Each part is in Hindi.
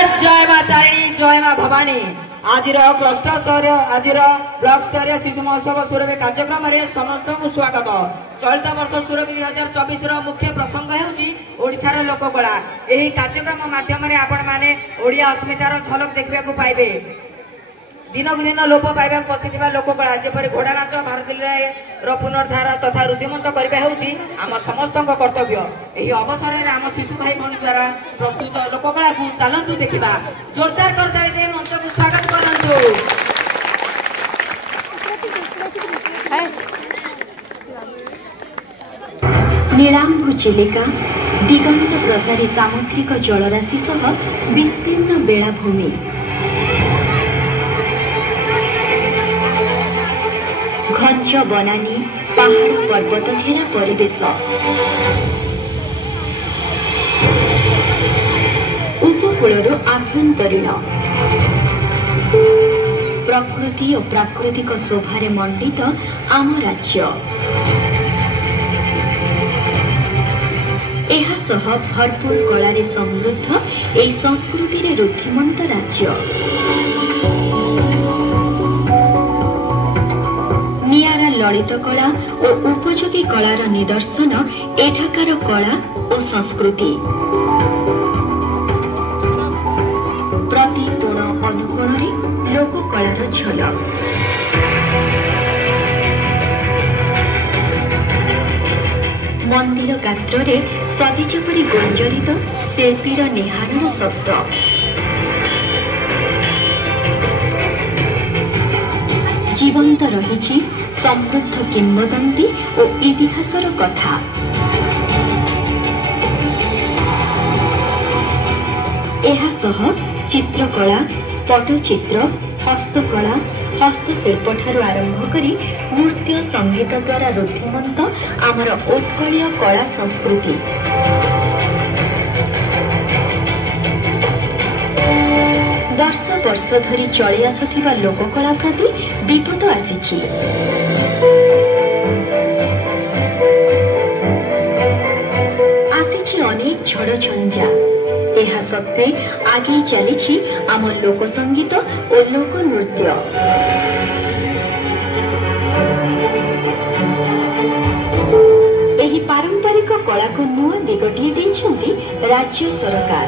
जय मां तारिणी जय मां भवानी। आज क्लस्टर स्तर आज ब्लॉक स्तरीय शिशु महोत्सव सुरभि कार्यक्रम में समस्त को स्वागत। चलित वर्ष सुरभि 2024 मुख्य प्रसंग होशार लोककला। यही कार्यक्रम माध्यम आपण मैंने ओडिया अस्मितार झलक देखा पाइबे। दिनक दिन लोप पाइबा बसी लोककला जेपरी घोड़ा नाच भारतीय पुनर्धार तथा रुद्धिमंत करने आम समस्त कर्तव्य। यही अवसर में आम शिशु भाई भौणी द्वारा प्रस्तुत लोककला को चलतु देखा। जोरदार करताली मंच को स्वागत करूँ। नीलांबु चिलिका दिगंत प्रसारी सामुद्रिक जलराशि सह विस्तीर्ण बेलाभूमि, घंच बनानी पहाड़ पर्वत घेरा परिवेश, उपकूलर आभ्यंतरीण प्रकृति और प्राकृतिक शोभारे मंडित आम राज्य। भरपूर कलारे समृद्ध एई संस्कृति रे रुद्धिमंत राज्य। नियारा ललित कला और उपयोगी कलार निदर्शन एठाकार कला और संस्कृति। प्रति कोण अनुकोण लोककलार झलक। मंदिर गात्रे सदी जेपरी गुंजरित शिल्पीर निहारण शब्द। जीवंत रही समृद्ध किंवदंती और इतिहासर कथा। एहासह चित्रकला, पटचित्र, हस्तकला, हस्तशिल्प ठारू आरंभ करी नृत्य संगीत द्वारा रुद्धिमंत आमर उत्कलीय कला संस्कृति। वर्ष वर्ष धरी चली आसुथिबा लोककला प्रति विपद आसीछि। आसीछि अनेक झड़ झंझा। एहा सत्वे आगे चली आम लोक संगीत और लोक नृत्य। एही पारंपरिक कला को नुआ दिगटिए देइछन्ति राज्य सरकार।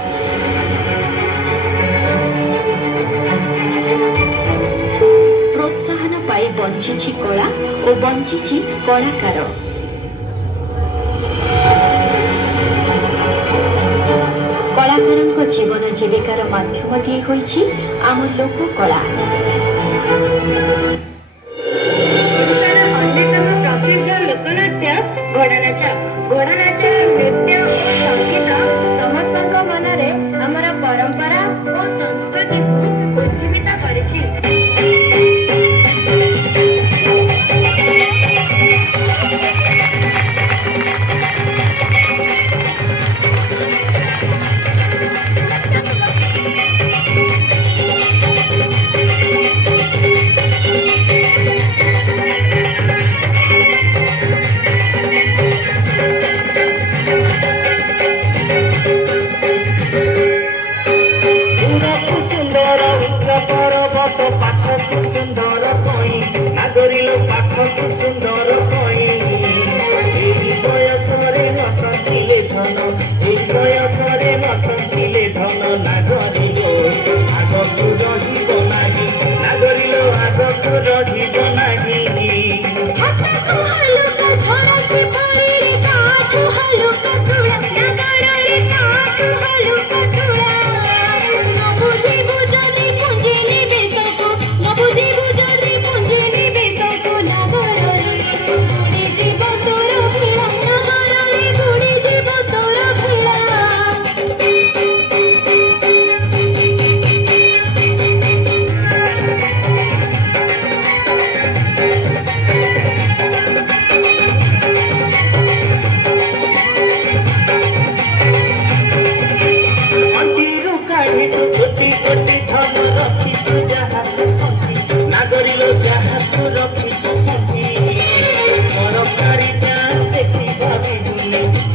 प्रोत्साहन पाई बंचिछि कला और बंचिछि कलाकार। कलाकार जीवन जीविकार माध्यमटी होइछि आम लोककला। अन्यतम प्रसिद्ध लोकनृत्य घोड़ानाच। घोड़ानाच नृत्य और संगीत समस्त मनरे आमर परंपरा और संस्कृति को उज्जीवित करिछि।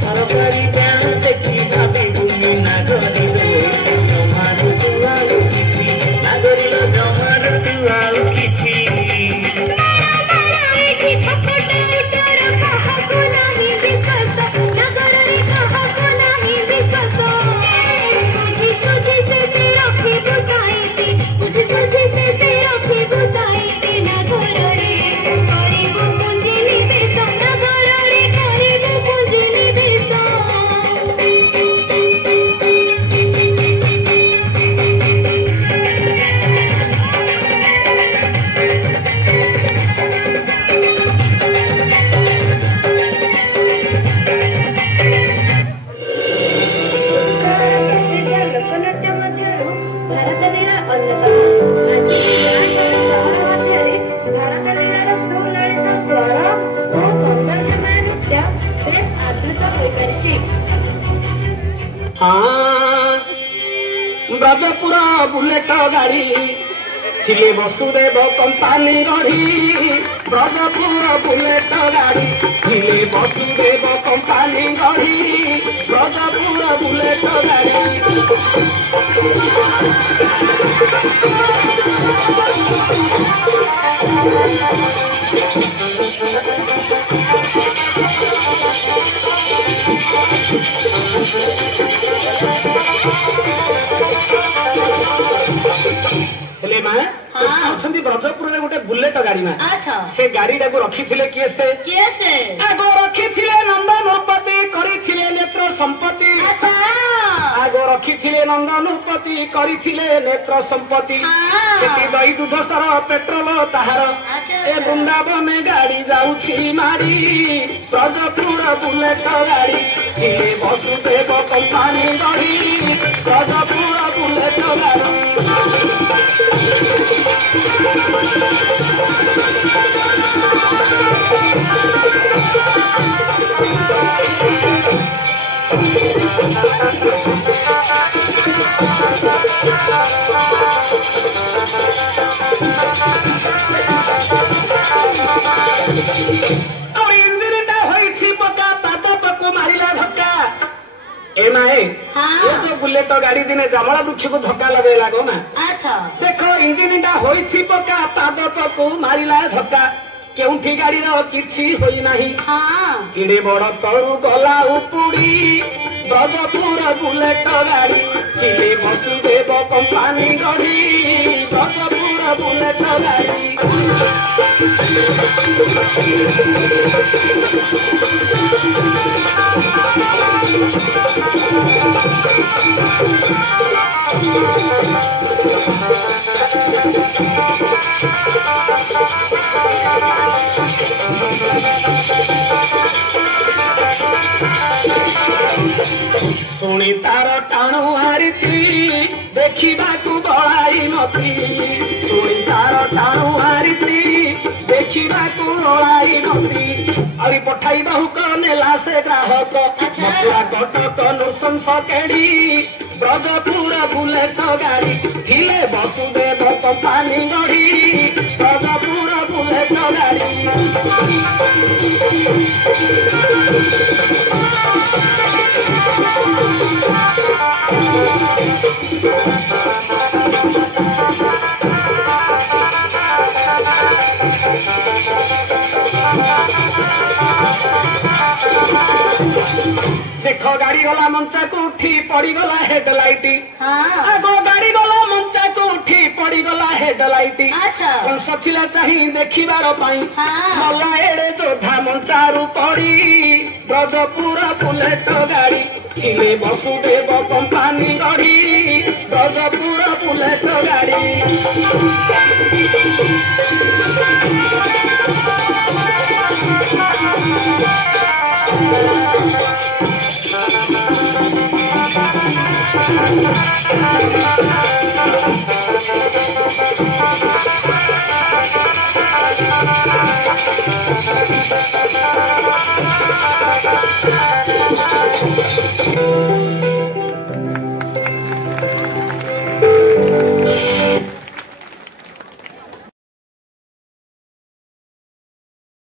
सरकारी हाँ ब्रजपुर बुलेट गाड़ी ଥିଲେ ବସୁଦେବ କମ୍ପାନୀ ଗଢି ବ୍ରଜପୁର ବୁଲେଟ ଗାଡ଼ି ଥିଲେ ବସୁଦେବ କମ୍ପାନୀ ଗଢି ବ୍ରଜପୁର ବୁଲେଟ ଗାଡ଼ି हेले मां अछंती ब्रजपुर रे गोटे बुलेट गाड़ी में अच्छा से गाड़ी टाको रखिथिले किए से आगो रखिथिले नंदनपति करिथिले नेत्र संपत्ति अच्छा आगो रखिथिले नंदनपति करिथिले नेत्र संपत्ति केटी दही दूध सर पेट्रोल ताहार ए वृंदावन गाड़ी जाउछि मारी ब्रजपुर बुलेट गाड़ी थिले वसुदेव कंपानी गाड़ी ब्रजपुर बुलेट गाड़ी जो बुलेट गाड़ी दिने जमला वृक्ष को धक्का लगे लागो ना अच्छा देखो इंजिन टा होइछि पका पाद को मारिला धक्का केउठी गाड़ी रो किछि होई नाही हाँ इडे बड़ तळु गला उपुडी ब्रजपुर बुलेट गाड़ी थिले वसुदेव कंपानी गढ़ी ब्रजपुर बुलेट गाड़ी सुनी तार टाणु हारिती देखा बड़ाई मती सुनी तार टाणु हारिती देखा बड़ाई मती अरे पठाई बहुक नेला से ग्राहक मथुरा कटक नृशंस केड़ी ब्रजपुर बुलेट गाड़ी थिले वसुदेव कंपानी गढ़ी ब्रजपुर बुलेट गाड़ी देखो गाड़ी गला मंचा को उठी पड़ी गला हेडलाइट आगो गाड़ी गला मंचा को उठी पड़ी गला हेडलाइट अच्छा कंस थिला चाही देखिबार पाई मला एड़े जोधा मंचारू पड़ी ब्रजपुर बुलेट गाड़ी थिले वसुदेव कंपानी गढ़ी ब्रजपुर बुलेट गाड़ी